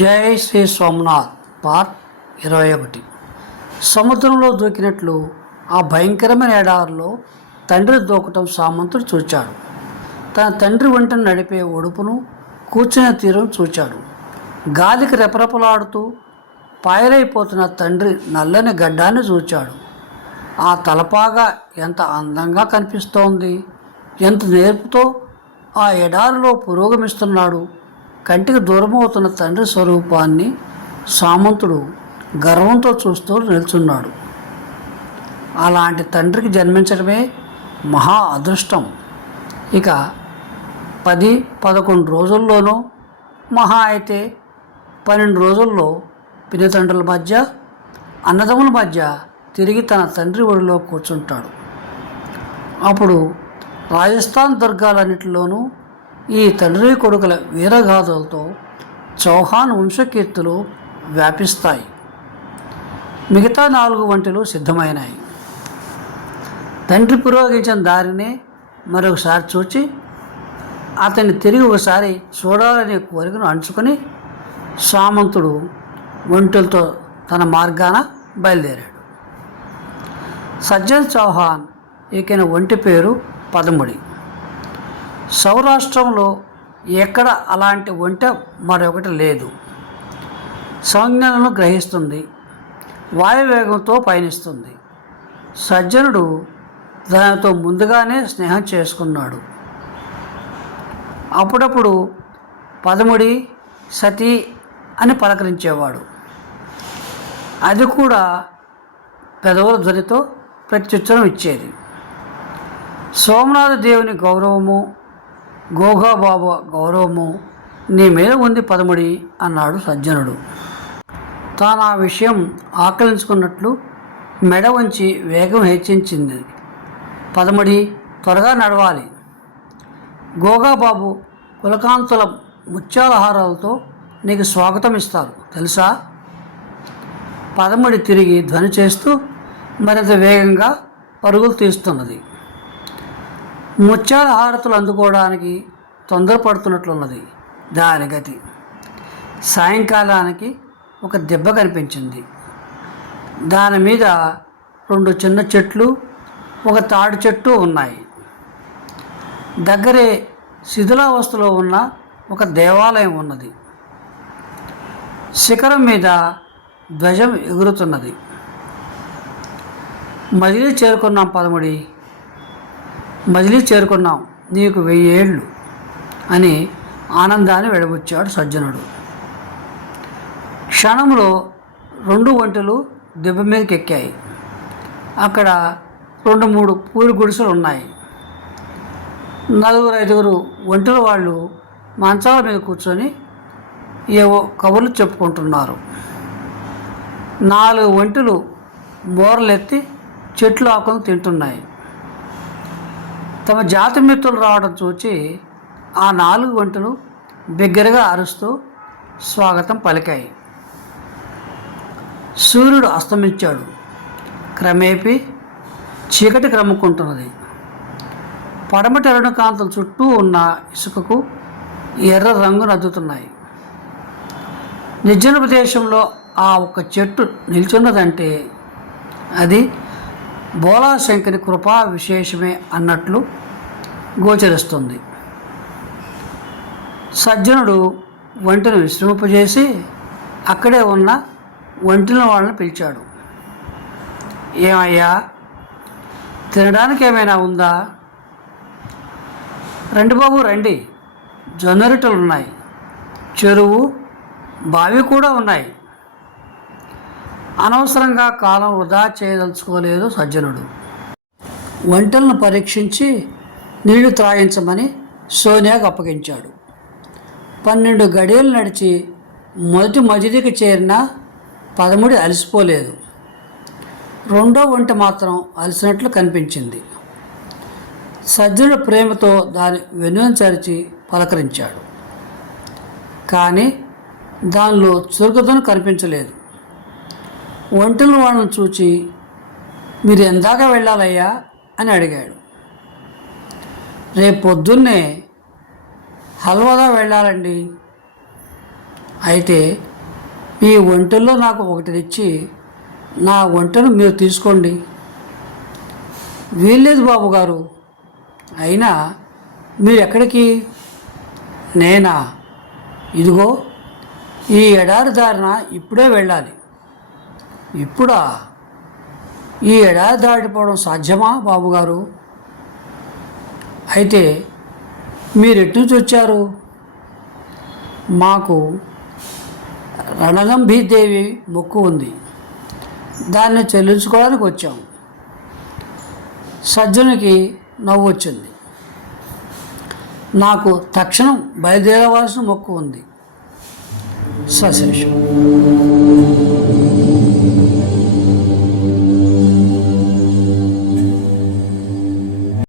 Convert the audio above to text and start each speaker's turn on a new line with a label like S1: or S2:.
S1: జై శ్రీ సోమనాథ్ పార్ట్ ఇరవై ఒకటి సముద్రంలో దూకినట్లు ఆ భయంకరమైన ఎడారిలో తండ్రి దూకటం సామంతుడు చూచాడు. తన తండ్రి వెంట నడిపే ఒడుపును కూర్చునే తీరం చూచాడు. గాలికి రెపరెపలాడుతూ పాయలైపోతున్న తండ్రి నల్లని గడ్డాన్ని చూచాడు. ఆ తలపాగా ఎంత అందంగా కనిపిస్తోంది ఎంత నేర్పుతో ఆ ఎడారిలో పురోగమిస్తున్నాడు కంటికి దూరమవుతున్న తండ్రి స్వరూపాన్ని సామంతుడు గర్వంతో చూస్తూ నిల్చున్నాడు. అలాంటి తండ్రికి జన్మించడమే మహా అదృష్టం. ఇక పది పదకొండు రోజుల్లోనూ మహా అయితే పన్నెండు రోజుల్లో పినతండ్రుల మధ్య అన్నదమ్ముల మధ్య తిరిగి తన తండ్రి ఒడిలో కూర్చుంటాడు. అప్పుడు రాజస్థాన్ దుర్గాలన్నింటిలోనూ ఈ తండ్రి కొడుకుల వీరగాథలతో చౌహాన్ వంశకీర్తులు వ్యాపిస్తాయి. మిగతా నాలుగు వంటలు సిద్ధమైనాయి. తండ్రి పురోగించిన దారినే మరొకసారి చూచి అతన్ని తిరిగి ఒకసారి చూడాలనే కోరికను అంచుకొని సామంతుడు ఒంటెలతో తన మార్గాన బయలుదేరాడు. సజ్జన్ చౌహాన్ ఎక్కిన ఒంటి పేరు పదముడి. సౌరాష్ట్రంలో ఎక్కడ అలాంటి ఒంటె మరొకటి లేదు. సంజ్ఞలను గ్రహిస్తుంది వాయువేగంతో పయనిస్తుంది. సజ్జనుడు దానితో ముందుగానే స్నేహం చేసుకున్నాడు. అప్పుడప్పుడు పదముడి సతీ అని పలకరించేవాడు. అది కూడా పెదవుల ధ్వనితో ప్రత్యుత్తరం ఇచ్చేది. సోమనాథ దేవుని గౌరవము గోగాబాబా గౌరవము నీ మీద ఉంది పదముడి అన్నాడు సజ్జనుడు. తాను ఆ విషయం ఆకలించుకున్నట్లు మెడ వంచి వేగం హెచ్చించింది. పదముడి త్వరగా నడవాలి. గోగాబాబు కులకాంతుల ముత్యాలహారాలతో నీకు స్వాగతం ఇస్తారు తెలుసా? పదముడి తిరిగి ధ్వని చేస్తూ మరింత వేగంగా పరుగులు తీస్తున్నది. ముత్యాల హారతులు అందుకోవడానికి తొందరపడుతున్నట్లున్నది దాని గతి. సాయంకాలానికి ఒక దెబ్బ కనిపించింది. దాని మీద రెండు చిన్న చెట్లు ఒక తాడి చెట్టు ఉన్నాయి. దగ్గరే శిథిలావస్థలో ఉన్న ఒక దేవాలయం ఉన్నది. శిఖరం మీద ధ్వజం ఎగురుతున్నది. మదిలీ చేరుకున్నాం పదముడి మజిలీ చేరుకున్నాం. నీకు వెయ్యేళ్ళు అని ఆనందాన్ని వెడబుచ్చాడు సజ్జనుడు. క్షణంలో రెండు ఒంటెలు దెబ్బ మీదకి ఎక్కాయి అక్కడ రెండు మూడు పూరి గుడిసెలు ఉన్నాయి నలుగురు ఐదుగురు ఒంటెల వాళ్ళు మంచాల మీద కూర్చొని ఏవో కబుర్లు చెప్పుకుంటున్నారు. నాలుగు ఒంటెలు బోర్లెత్తి చెట్లు ఆకులు తింటున్నాయి. తమ జాతి మిత్రులు రావడం చూచి ఆ నాలుగు వంటలు బిగ్గరగా అరుస్తూ స్వాగతం పలికాయి. సూర్యుడు అస్తమించాడు. క్రమేపీ చీకటి క్రమ్ముకుంటున్నది పడమటి అరుణకాంతం చుట్టూ ఉన్న ఇసుకకు ఎర్ర రంగు నద్దుతున్నాయి నిర్జన ప్రదేశంలో ఆ ఒక్క చెట్టు నిల్చున్నదంటే అది బోలాశంకరి కృపా విశేషమే అన్నట్లు గోచరిస్తుంది. సజ్జనుడు వంటను విశ్రమింపజేసి అక్కడే ఉన్న వంటిన వాళ్ళని పిలిచాడు. ఏమయ్యా తినడానికి ఏమైనా ఉందా? రండి బాబు రండి. జనరేటర్లు ఉన్నాయి చెరువు బావి కూడా ఉన్నాయి. అనవసరంగా కాలం వృధా చేయదలుచుకోలేదు సజ్జనుడు. వంటలను పరీక్షించి నీళ్ళు త్రాగించమని సోనియాకు అప్పగించాడు. పన్నెండు గడియలు నడిచి మొదటి మజిదికి చేరిన పదముడి అలసిపోలేదు. రెండో వంట మాత్రం అలసినట్లు కనిపించింది. సజ్జనుడు ప్రేమతో దాని వెనుకను చరిచి పలకరించాడు. కానీ దానిలో చురుకుదనం కనిపించలేదు. ఒంటరి వాళ్ళని చూచి మీరు ఎందాక వెళ్ళాలయ్యా? అని అడిగాడు. రేపు పొద్దున్నే హల్వాగా వెళ్ళాలండి. అయితే ఈ ఒంటెల్లో నాకు ఒకటి తెచ్చి నా వంటను మీరు తీసుకోండి. వీల్లేదు బాబు గారు. అయినా మీరు ఎక్కడికి నేనా? ఇదిగో ఈ ఎడారి దారిన ఇప్పుడే వెళ్ళాలి. ఇప్పుడా? ఈ ఏడాది దాటిపోవడం సాధ్యమా బాబుగారు? అయితే మీరు ఎటు వచ్చారు మాకు రణగంభీదేవి మొక్కు ఉంది. దాన్ని చెల్లించుకోవడానికి వచ్చాం. సజ్జనుకి నవ్వు వచ్చింది. నాకు తక్షణం బయలుదేరవలసిన మొక్కు ఉంది. సశేషం.